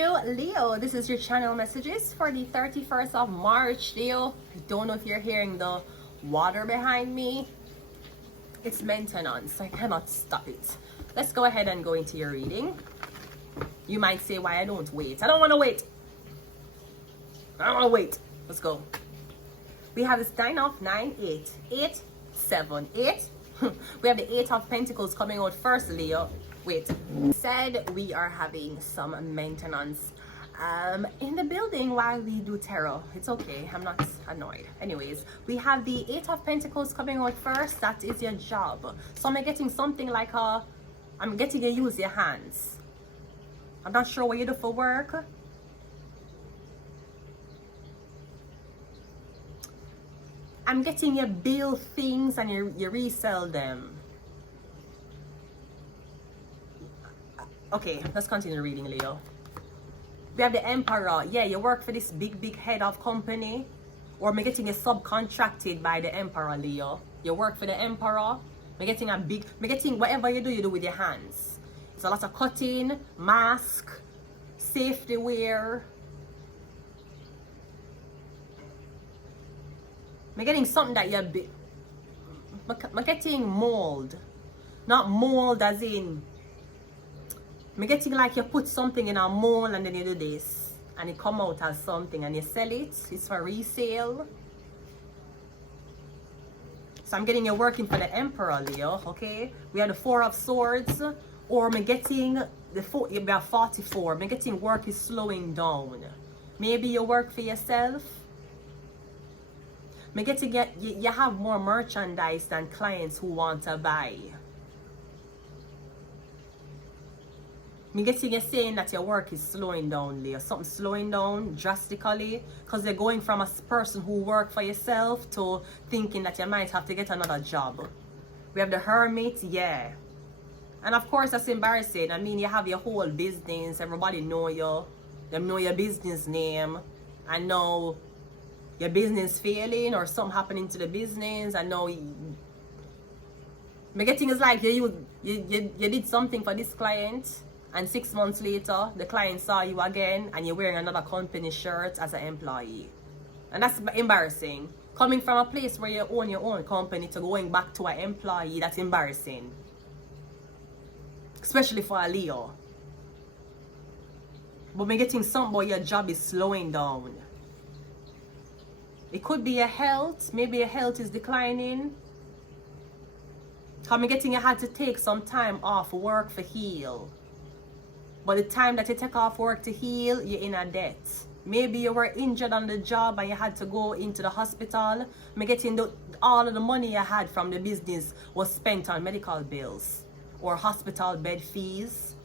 Hello Leo, this is your channel messages for the 31st of March. Leo, I don't know if you're hearing the water behind me. It's maintenance, I cannot stop it. Let's go ahead and go into your reading. You might say why I don't wait. I don't want to wait. I don't want to wait. Let's go. We have this 9 of 9, 8, 8, 7, 8. We have the 8 of Pentacles coming out first, Leo. Wait, said we are having some maintenance in the building while we do tarot. It's okay, I'm not annoyed. Anyways, we have the 8 of Pentacles coming out first. That is your job. So I'm getting something like I'm getting you use your hands. I'm not sure what you do for work. I'm getting you build things and you resell them. Okay, let's continue reading, Leo. We have the Emperor. Yeah, you work for this big head of company, or I'm getting you subcontracted by the Emperor, Leo. You work for the Emperor. I'm getting whatever you do with your hands. It's a lot of cutting, mask, safety wear. I'm getting something that you're I'm getting mold. Not mold as in I'm getting like you put something in a mold and then you do this and it come out as something and you sell it. It's for resale. So I'm getting you working for the Emperor, Leo. Okay, we have the 4 of Swords, or I'm getting the 44. I'm getting work is slowing down. Maybe you work for yourself. I'm getting you have more merchandise than clients who want to buy. I'm getting you saying that your work is slowing down, Leo. Something slowing down drastically because you're going from a person who work for yourself to thinking that you might have to get another job. We have the Hermit, yeah. And of course that's embarrassing. I mean, you have your whole business, everybody know you, them know your business name. I know your business failing or something happening to the business. I know I'm getting is like you did something for this client, and 6 months later the client saw you again and you're wearing another company shirt as an employee. And that's embarrassing. Coming from a place where you own your own company to going back to an employee, that's embarrassing. Especially for a Leo. But I'm getting something about your job is slowing down. It could be your health. Maybe your health is declining. I'm getting you had to take some time off work for heal. But the time that you take off work to heal, you're in a debt. Maybe you were injured on the job and you had to go into the hospital. I'm getting all of the money you had from the business was spent on medical bills or hospital bed fees.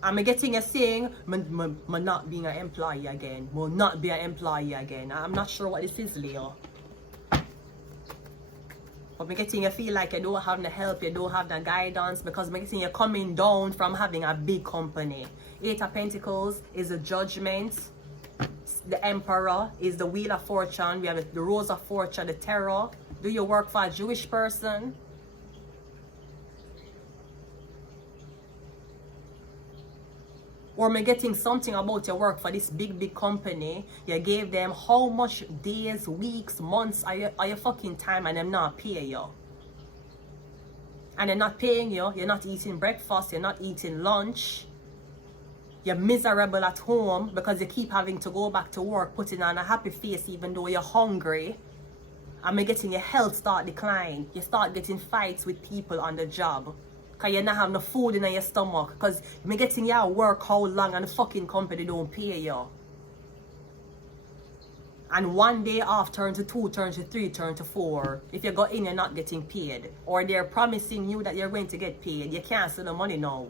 I'm getting you saying, I'm not being an employee again. Will not be an employee again. I'm not sure what this is, Leo. But I'm getting you feel like you don't have the help, you don't have the guidance, because I'm getting you coming down from having a big company. 8 of Pentacles is the Judgment. The Emperor is the Wheel of Fortune. We have the Rose of Fortune, the Terror. Do you work for a Jewish person? Or am I getting something about your work for this big company? You gave them how much days, weeks, months are your fucking time and them not pay you. And they're not paying you. You're not eating breakfast. You're not eating lunch. You're miserable at home because you keep having to go back to work, putting on a happy face even though you're hungry. Am I getting your health start decline? You start getting fights with people on the job. Because you not have no food in your stomach. Because you're getting your work how long and the fucking company don't pay you. And one day off turn to 2, turn to 3, turn to 4. If you go in, you're not getting paid. Or they're promising you that you're going to get paid. You can't see the money now.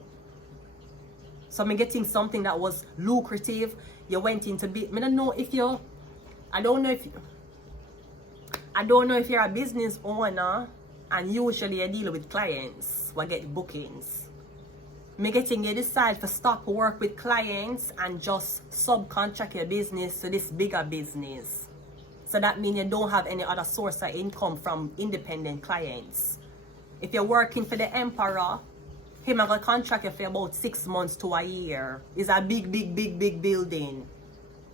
So I'm getting something that was lucrative. You went into I don't know if you're a business owner. And usually I deal with clients who get bookings. I'm getting you decide to stop work with clients and just subcontract your business to this bigger business. So that means you don't have any other source of income from independent clients. If you're working for the Emperor, Him I got contract you for about 6 months to a year. It's a big building.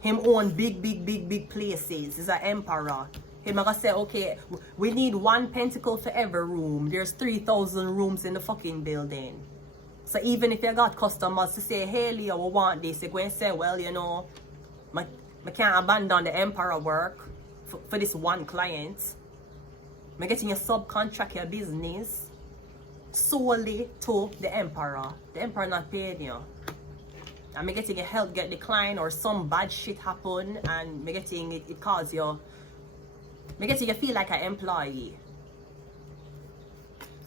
Him own big places. He's an emperor. Him I gonna say, okay, we need 1 pentacle for every room. There's 3,000 rooms in the fucking building. So even if you got customers to say, hey Leo, we want this, you're going to say, well, you know, I can't abandon the emperor work for this one client. I'm getting a subcontract your business solely to the emperor. The emperor not paying you. I'm getting a help get declined or some bad shit happen and I'm getting it cause you. I'm getting you feel like an employee.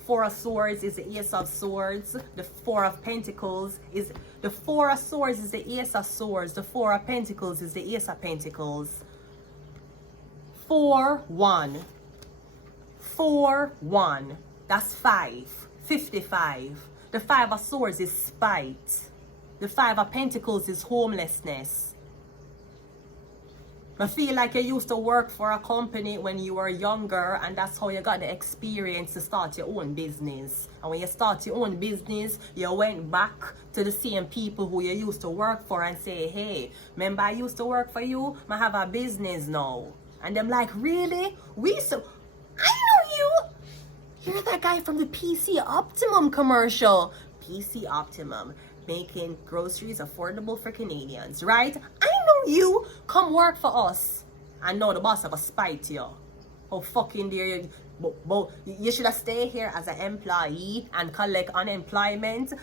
4 of Swords is the Ace of Swords. The 4 of Pentacles is the 4 of Swords is the Ace of Swords. The 4 of Pentacles is the Ace of Pentacles. 4 1. 4 1. That's 5. 55. The 5 of Swords is spite. The 5 of Pentacles is homelessness. I feel like you used to work for a company when you were younger and that's how you got the experience to start your own business. And when you start your own business, you went back to the same people who you used to work for and say, hey, remember I used to work for you? I have a business now. And them like, really? I know you. You're that guy from the PC Optimum commercial. PC Optimum. Making groceries affordable for Canadians, right? I know you. Come work for us. I know the boss have a spite you. Oh fucking dear you. You should have stayed here as an employee and collect unemployment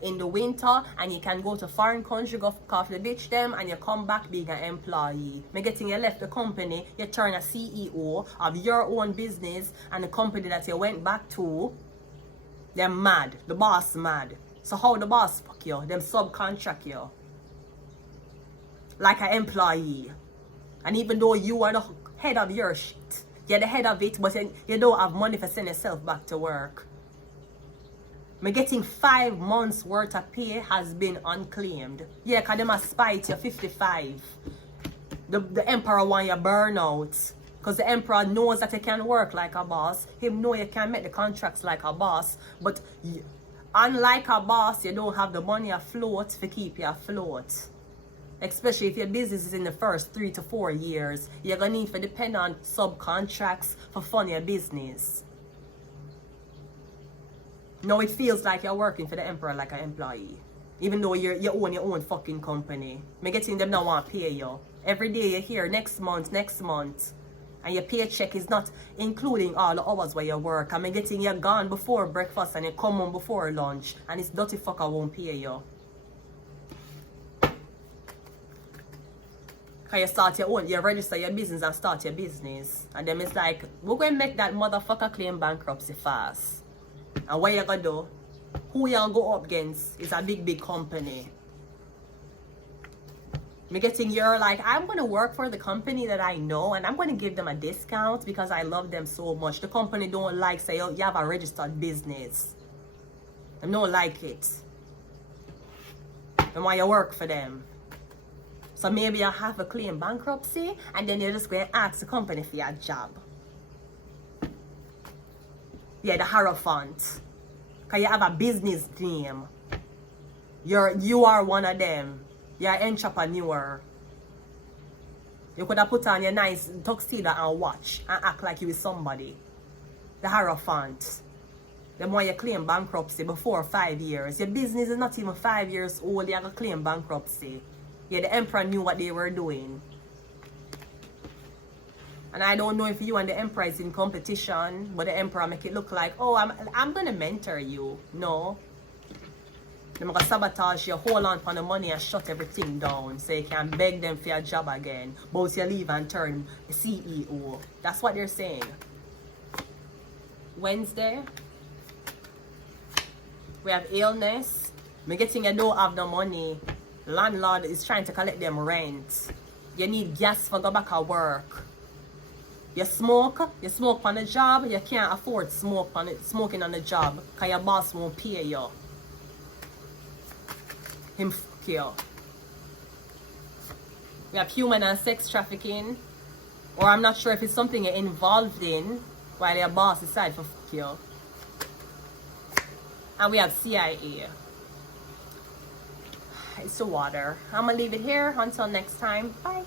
in the winter, and you can go to foreign country, go off the bitch them, and you come back being an employee. Me getting you left the company, you turn a CEO of your own business, and the company that you went back to, they're mad. The boss mad. So how the boss fuck you? Them subcontract you like an employee. And even though you are the head of your shit, you're the head of it, but you don't have money for sending yourself back to work. Me getting 5 months worth of pay has been unclaimed. Yeah, cause them a spite you 55. The emperor want you burn out. Because the emperor knows that you can work like a boss. Him know you can make the contracts like a boss. But unlike a boss, you don't have the money afloat to keep you afloat. Especially if your business is in the first 3 to 4 years. You're going to need to depend on subcontracts for fund your business. Now it feels like you're working for the emperor like an employee. Even though you own your own fucking company. Me getting them now want to pay you. Every day you hear next month. And your paycheck is not including all the hours where you work. And me getting you gone before breakfast and you come home before lunch. And this dirty fucker won't pay you. Cause you start your own, you register your business and start your business. And then it's like, we're going to make that motherfucker claim bankruptcy fast. And what you going to do? Who you going to go up against is a big company. Me getting you're like, I'm going to work for the company that I know and I'm going to give them a discount because I love them so much. The company don't like say, oh, you have a registered business. They don't like it. And why you work for them? So maybe you have a claim bankruptcy and then you're just going to ask the company for your job. Yeah, the Hierophant. Because you have a business name. You are one of them. You're an entrepreneur. You could have put on your nice tuxedo and watch and act like you is somebody. The Hierophant. Them want you claim bankruptcy before 5 years. Your business is not even 5 years old. You have to claim bankruptcy. Yeah, the emperor knew what they were doing. And I don't know if you and the emperor is in competition, but the emperor make it look like, oh, I'm gonna mentor you. No. They're gonna sabotage you, hold on for the money and shut everything down so you can beg them for your job again. Both you leave and turn CEO. That's what they're saying. Wednesday, we have illness. Me getting you don't have no money. Landlord is trying to collect them rent. You need gas for go back at work. You smoke on the job, you can't afford smoking on the job because your boss won't pay you. Him fuck you. We have human and sex trafficking. Or I'm not sure if it's something you're involved in while your boss decides to fuck you. And we have CIA. It's the water. I'm gonna leave it here until next time. Bye.